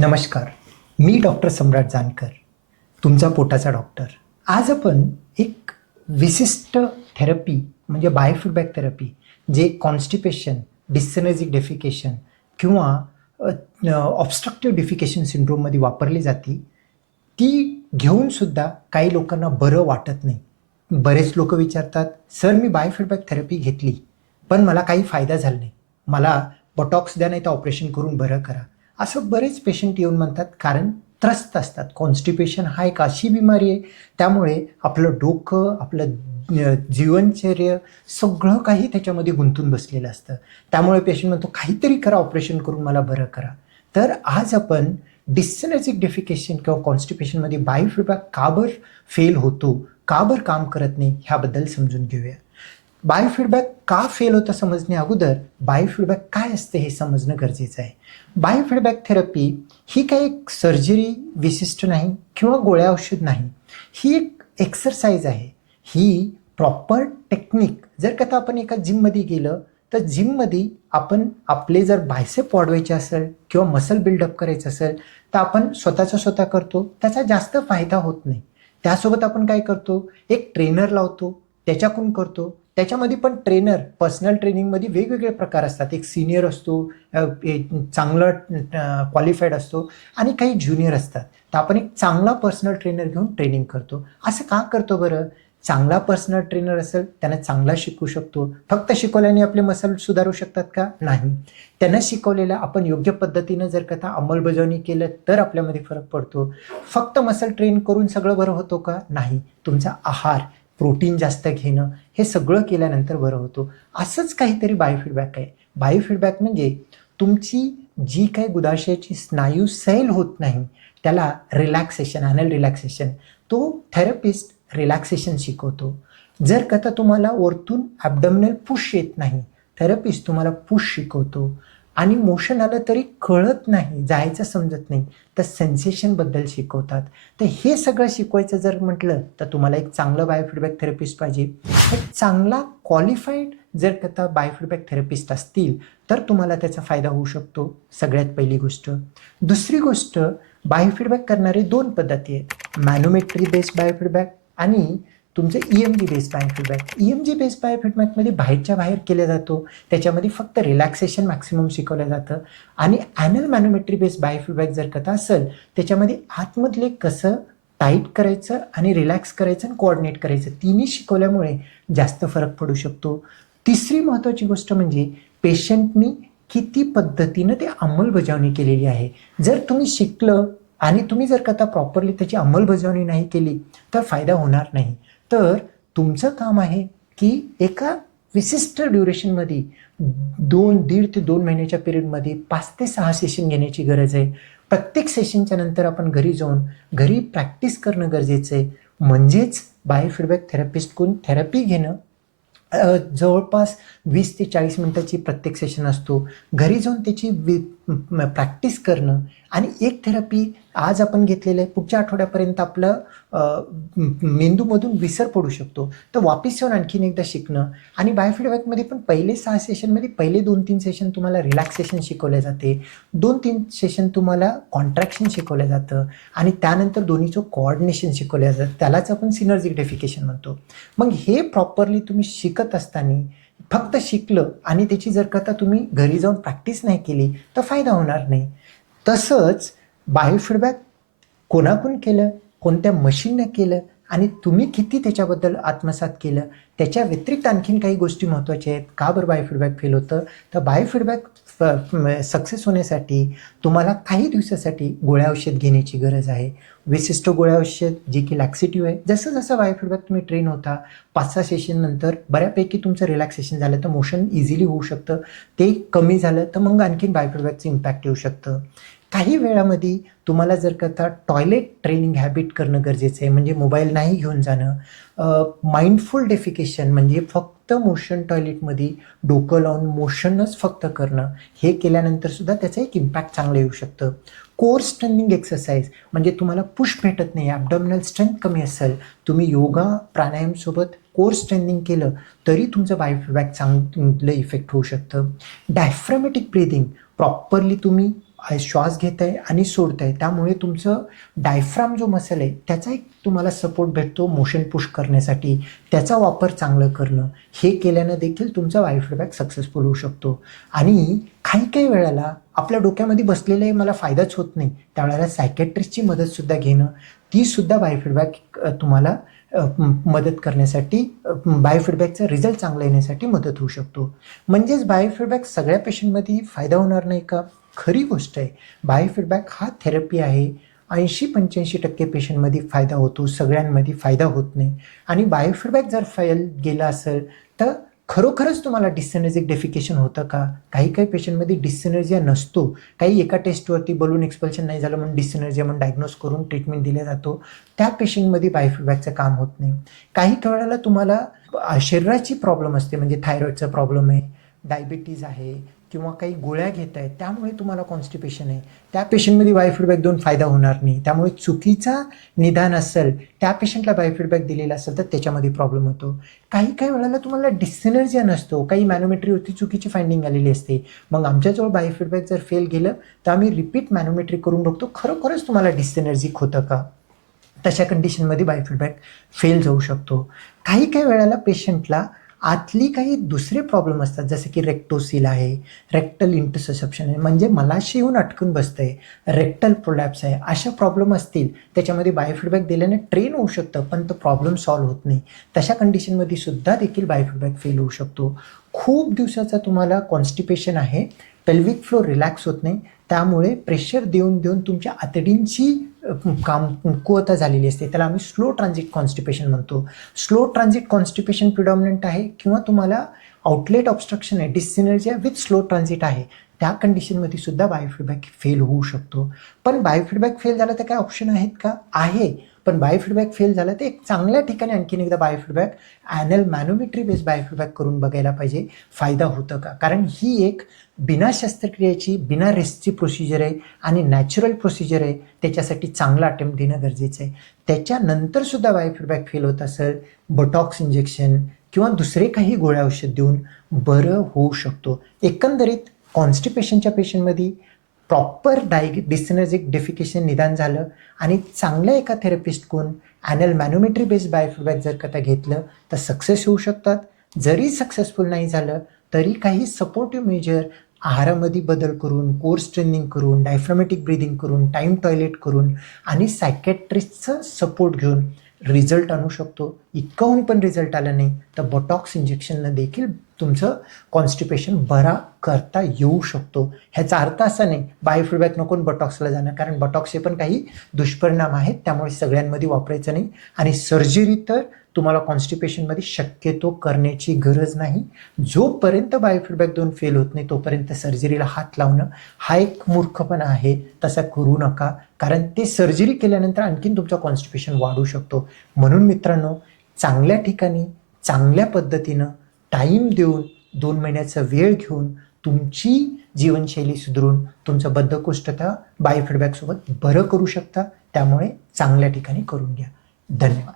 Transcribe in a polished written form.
नमस्कार. मी डॉक्टर सम्राट जानकर, तुमचा पोटाचा डॉक्टर. आज आपण एक विशिष्ट थेरपी म्हणजे बायोफीडबॅक थेरपी जे कॉन्स्टिपेशन, डिस्सेनर्जिक डेफिकेशन किंवा ऑब्स्ट्रक्टिव्ह डिफिकेशन सिंड्रोममध्ये वापरली जाते, ती घेऊनसुद्धा काही लोकांना बरं वाटत नाही. बरेच लोकं विचारतात, "सर मी बायोफीडबॅक थेरपी घेतली, पण मला काही फायदा झाला नाही. मला बोटॉक्स द्या, नाहीतर ऑपरेशन करून बरं करा." असं बरेच पेशंट येऊन म्हणतात, कारण त्रस्त असतात. कॉन्स्टिपेशन हा एक अशी बिमारी आहे, त्यामुळे आपलं डोकं, आपलं जीवनचर्या सगळं काही त्याच्यामध्ये गुंतून बसलेलं असतं. त्यामुळे पेशंट म्हणतो, "काहीतरी करा, ऑपरेशन करून मला बरं करा." तर आज आपण डिस्सेनर्जिक डेफिकेशन किंवा कॉन्स्टिपेशनमध्ये बायोफीडबॅक का बरं फेल होतो, का बरं काम करत नाही, ह्याबद्दल समजून घेऊया. बायोफीडबॅक का फेल होतं समजण्या अगोदर बायोफीडबॅक काय असतं हे समजणं गरजेचं आहे. बायोफीडबॅक थेरपी ही काही एक सर्जरी विशिष्ट नाही किंवा गोळ्या औषध नाही. ही एक एक्सरसाइज आहे. ही प्रॉपर टेक्निक. जर का आता आपण एका जिममध्ये गेलं, तर जिममध्ये आपण आपले जर बायसेप वाढवायचे असेल किंवा मसल बिल्डअप करायचं असेल, तर आपण स्वतःचा स्वतः करतो. त्याचा जास्त फायदा होत नाही. त्यासोबत आपण काय करतो, एक ट्रेनर लावतो, त्याच्याकडून करतो. त्याच्यामध्ये पण ट्रेनर, पर्सनल ट्रेनिंगमध्ये वेगवेगळे प्रकार असतात. एक सीनियर असतो, चांगला क्वालिफाईड असतो आणि काही ज्युनियर असतात. तर आपण एक चांगला पर्सनल ट्रेनर घेऊन ट्रेनिंग करतो. असं का करतो बरं? चांगला पर्सनल ट्रेनर असेल, त्यानं चांगला शिकवू शकतो. फक्त शिकवल्याने आपले मसल सुधारू शकतात का? नाही. त्यानं शिकवलेलं आपण योग्य पद्धतीनं जर का अंमलबजावणी केलं, तर आपल्यामध्ये फरक पडतो. फक्त मसल ट्रेन करून सगळं बरं होतो का? नाही. तुमचा आहार, प्रोटीन जास्त घेणं, हे सगळं केल्यानंतर बरं होतो. असंच काहीतरी बायोफीडबॅक आहे. बायोफीडबॅक म्हणजे तुमची जी काही गुदाशयाची स्नायू सैल होत नाही, त्याला रिलॅक्सेशन, ॲनल रिलॅक्सेशन, तो थेरपिस्ट रिलॅक्सेशन शिकवतो. जर का आता तुम्हाला वरतून ॲब्डोमिनल पुश येत नाही, थेरपिस्ट तुम्हाला पुश शिकवतो आणि मोशन आलं तरी कळत नाही, जायचं समजत नाही, तर सेन्सेशनबद्दल शिकवतात. तर हे सगळं शिकवायचं जर म्हटलं, तर तुम्हाला एक चांगलं बायोफीडबॅक थेरपिस्ट पाहिजे. एक चांगला क्वालिफाईड जर का आता बायोफीडबॅक थेरपिस्ट असतील, तर तुम्हाला त्याचा फायदा होऊ शकतो. सगळ्यात पहिली गोष्ट. दुसरी गोष्ट, बायोफीडबॅक करणारे 2 पद्धती आहेत. मॅनोमेट्री बेस्ड बायोफीडबॅक आणि तुमचं EMG बेस्ड बायोफीडबॅक. EMG बेस्ड बायोफीडबॅकमध्ये बाहेरच्या बाहेर केला जातो. त्याच्यामध्ये फक्त रिलॅक्सेशन मॅक्सिमम शिकवलं जातं आणि ॲनल मॅनोमेट्री बेस्ड बायोफीडबॅक जर का असेल, त्याच्यामध्ये आतमधले कसं टाईट करायचं आणि रिलॅक्स करायचं आणि कोऑर्डिनेट करायचं, तिन्ही शिकवल्यामुळे जास्त फरक पडू शकतो. तिसरी महत्त्वाची गोष्ट म्हणजे पेशंटनी किती पद्धतीनं ते अंमलबजावणी केलेली आहे. जर तुम्ही शिकलं आणि तुम्ही जर का आता प्रॉपरली त्याची अंमलबजावणी नाही केली, तर फायदा होणार नाही. तर तुमचं काम आहे की एका विशिष्ट ड्युरेशनमध्ये 1.5 ते 2 महिन्याच्या पिरियडमध्ये 5 ते 6 सेशन घेण्याची गरज आहे. प्रत्येक सेशनच्या नंतर आपण घरी जाऊन घरी प्रॅक्टिस करणं गरजेचं आहे. म्हणजेच बायोफीडबॅक थेरपिस्टकडून थेरपी घेणं जवळपास 20 ते 40 मिनिटाची प्रत्येक सेशन असतो. घरी जाऊन त्याची प्रॅक्टिस करणं आणि एक थेरपी आज आपण घेतलेलं आहे, पुढच्या आठवड्यापर्यंत आपलं मेंदूमधून विसर पडू शकतो. तर वापस येऊन आणखीन एकदा शिकणं आणि बायोफीडबॅकमध्ये पण पहिले 6 सेशनमध्ये पहिले 2-3 सेशन तुम्हाला रिलॅक्सेशन शिकवले जाते. 2-3 सेशन तुम्हाला कॉन्ट्रॅक्शन शिकवलं जातं आणि त्यानंतर दोन्हीचं कोऑर्डिनेशन शिकवलं जातं. त्यालाच आपण सिनर्जिक डेफिकेशन म्हणतो. मग हे प्रॉपरली तुम्ही शिकत असताना फक्त शिकलं आणि त्याची जर का आता तुम्ही घरी जाऊन प्रॅक्टिस नाही केली, तर फायदा होणार नाही. तसंच बायोफीडबॅक कोणाकडून केलं, कोणत्या मशीनने केलं आणि तुम्ही किती त्याच्याबद्दल आत्मसात केलं, त्याच्या व्यतिरिक्त आणखीन काही गोष्टी महत्त्वाच्या आहेत. का बरं बायोफीडबॅक फेल होतं? तर बायोफीडबॅक सक्सेस होण्यासाठी तुम्हाला काही दिवसासाठी गोळ्या औषध घेण्याची गरज आहे. विशिष्ट गोळ्या औषध जे की लॅक्सेटिव्ह आहे. जसं बायोफीडबॅक तुम्ही ट्रेन होता, 5-6 सेशननंतर बऱ्यापैकी तुमचं रिलॅक्सेशन झालं, तर मोशन इझिली होऊ शकतं. ते कमी झालं, तर मग आणखीन बायोफीडबॅकचं इम्पॅक्ट येऊ शकतं. काही वेळामध्ये तुम्हाला जर का आता टॉयलेट ट्रेनिंग हॅबिट करणं गरजेचं आहे, म्हणजे मोबाईल नाही घेऊन जाणं. माइंडफुल डेफिकेशन म्हणजे फक्त मोशन टॉयलेटमध्ये डोकं लावून मोशनच फक्त करणं, हे केल्यानंतर सुद्धा त्याचं एक इम्पॅक्ट चांगलं येऊ शकतं. कोर स्ट्रेंथिंग एक्सरसाइज म्हणजे तुम्हाला पुश भेटत नाही, ॲब्डॉमिनल स्ट्रेंथ कमी असेल, तुम्ही योगा प्राणायामसोबत कोर स्ट्रेंथिंग केलं, तरी तुमचं बायोफीडबॅक चांगलं इफेक्ट होऊ शकतं. डायफ्रामॅटिक ब्रीथिंग प्रॉपरली तुम्ही श्वास घेत आहे आणि सोडत आहे, त्यामुळे तुमचं डायफ्राम जो मसल आहे त्याचा एक तुम्हाला सपोर्ट भेटतो मोशन पुश करण्यासाठी. त्याचा वापर चांगलं करणं, हे केल्यानं देखील तुमचा बायोफीडबॅक सक्सेसफुल होऊ शकतो. आणि काही वेळेला आपल्या डोक्यामध्ये बसलेलं आहे मला फायदाच होत नाही, त्यावेळेला सायकॅट्रिस्टची मदतसुद्धा घेणं, तीसुद्धा बायोफीडबॅक तुम्हाला मदत करण्यासाठी, बायोफीडबॅकचा रिझल्ट चांगला येण्यासाठी मदत होऊ शकतो. म्हणजेच बायोफीडबॅक सगळ्या पेशंटमध्ये फायदा होणार नाही का? खरी गोष्ट आहे. बायोफीडबॅक हा थेरपी आहे. 80-85% पेशंटमध्ये फायदा होतो, सगळ्यांमध्ये फायदा होत नाही. आणि बायोफीडबॅक जर फेल गेला असेल तर खरोखरच तुम्हाला डिससिनर्जिक डेफिकेशन होतं का? काही पेशंटमध्ये डिससिनर्जिया नसतो. काही एका टेस्टवरती बलून एक्सपल्शन नाही झालं म्हणून डिससिनर्जिया म्हणून डायग्नोज करून ट्रीटमेंट दिला जातो. त्या पेशंटमध्ये बायोफीडबॅकचं काम होत नाही. काही वेळेला तुम्हाला शरीराची प्रॉब्लेम असते, म्हणजे थायरॉईडचा प्रॉब्लेम आहे, डायबिटीज आहे किंवा काही गोळ्या घेत आहेत, त्यामुळे तुम्हाला कॉन्स्टिपेशन आहे. त्या पेशंटमध्ये बायोफीडबॅक देऊन फायदा होणार नाही. त्यामुळे चुकीचा निदान असेल, त्या पेशंटला बायोफीडबॅक दिलेला असेल तर त्याच्यामध्ये प्रॉब्लेम होतो. काही वेळेला तुम्हाला डिससिनर्जिया नसतो, काही मॅनोमेट्रीवरती चुकीची फाइंडिंग आलेली असते. मग आमच्याजवळ बायोफीडबॅक जर फेल गेलं तर आम्ही रिपीट मॅनोमेट्री करून बघतो खरोखरच तुम्हाला डिससिनर्जिक होतं का. तशा कंडिशनमध्ये बायोफीडबॅक फेल जाऊ शकतो. काही वेळेला पेशंटला आतली काही दुसरे प्रॉब्लेम असतात, जसं की रेक्टोसिल आहे, रेक्टल इंटरसेप्शन आहे, म्हणजे मलाशय येऊन अटकून बसतंय, रेक्टल प्रोलॅप्स आहे, अशा प्रॉब्लेम असतील त्याच्यामध्ये बायोफीडबॅक दिल्याने ट्रेन होऊ शकतं पण तो प्रॉब्लेम सॉल्व्ह होत नाही. तशा कंडिशनमध्ये सुद्धा देखील बायोफीडबॅक फेल होऊ शकतो. खूप दिवसाचा तुम्हाला कॉन्स्टिपेशन आहे, पेल्विक फ्लो रिलॅक्स होत नाही, त्यामुळे प्रेशर देऊन देऊन तुमच्या आतडींची कमकुवता झालेली असते, त्याला आम्ही स्लो ट्रान्झिट कॉन्स्टिपेशन म्हणतो. स्लो ट्रान्झिट कॉन्स्टिपेशन प्रिडॉमिनंट आहे किंवा तुम्हाला आउटलेट ऑब्स्ट्रक्शन आहे, डिससिनर्जिया विथ स्लो ट्रान्झिट आहे, त्या कंडिशनमध्ये सुद्धा बायोफीडबॅक फेल होऊ शकतो. पण बायोफीडबॅक फेल झाला तर काय ऑप्शन आहेत का? आहे. पण बायोफीडबॅक फेल झाला तर एक चांगल्या ठिकाणी आणखीन एकदा बायोफीडबॅक ॲनल मॅनोमेट्री बेस्ड बायोफीडबॅक करून बघायला पाहिजे, फायदा होतं का. कारण ही एक बिना शस्त्रक्रियेची, बिना रिस्कची प्रोसिजर आहे आणि नॅचरल प्रोसिजर आहे, त्याच्यासाठी चांगला अटेम्प्ट देणं गरजेचं आहे. त्याच्यानंतर सुद्धा बायोफीडबॅक फेल होत असेल, बोटॉक्स इंजेक्शन किंवा दुसरे काही गोळ्या औषध देऊन बरं होऊ शकतो. एकंदरीत कॉन्स्टिपेशनच्या पेशंटमध्ये प्रॉपर डिससिनर्जिक डेफिकेशन निदान झालं आणि चांगल्या एका थेरपिस्टकडून ॲनल मॅनोमेट्री बेस्ड बायोफीडबॅक जर का घेतलं तर सक्सेस होऊ शकतात. जरी सक्सेसफुल नाही झालं तरी काही सपोर्टिव्ह मेजर, आहारामध्ये बदल करून, कोर्स ट्रेनिंग करून, डायफ्रामॅटिक ब्रिदिंग करून, टाईम टॉयलेट करून आणि सायकॅट्रिस्टचं सपोर्ट घेऊन रिझल्ट आणू शकतो. इतकंहून पण रिझल्ट आला नाही तर बोटॉक्स इंजेक्शननं देखील तुमचं कॉन्स्टिपेशन बरा करता येऊ शकतो. ह्याचा अर्थ असा नाही बायोफीडबॅक नको बोटॉक्सला जाणं, कारण बोटॉक्सचे पण काही दुष्परिणाम आहेत, त्यामुळे सगळ्यांमध्ये वापरायचं नाही. आणि सर्जरी तर तुम्हाला कॉन्स्टिपेशनमध्ये शक्यतो करण्याची गरज नाही. जोपर्यंत बायोफीडबॅक देऊन फेल होत नाही तोपर्यंत सर्जरीला हात लावणं हा एक मूर्खपणा आहे, तसा करू नका. कारण ते सर्जरी केल्यानंतर आणखीन तुमचं कॉन्स्टिपेशन वाढू शकतो. म्हणून मित्रांनो, चांगल्या ठिकाणी चांगल्या पद्धतीनं टाईम देऊन 2 महिन्याचा वेळ घेऊन तुमची जीवनशैली सुधारून तुमचं बद्धकोष्ठता बायोफीडबॅकसोबत बरं करू शकता. त्यामुळे चांगल्या ठिकाणी करून घ्या. धन्यवाद.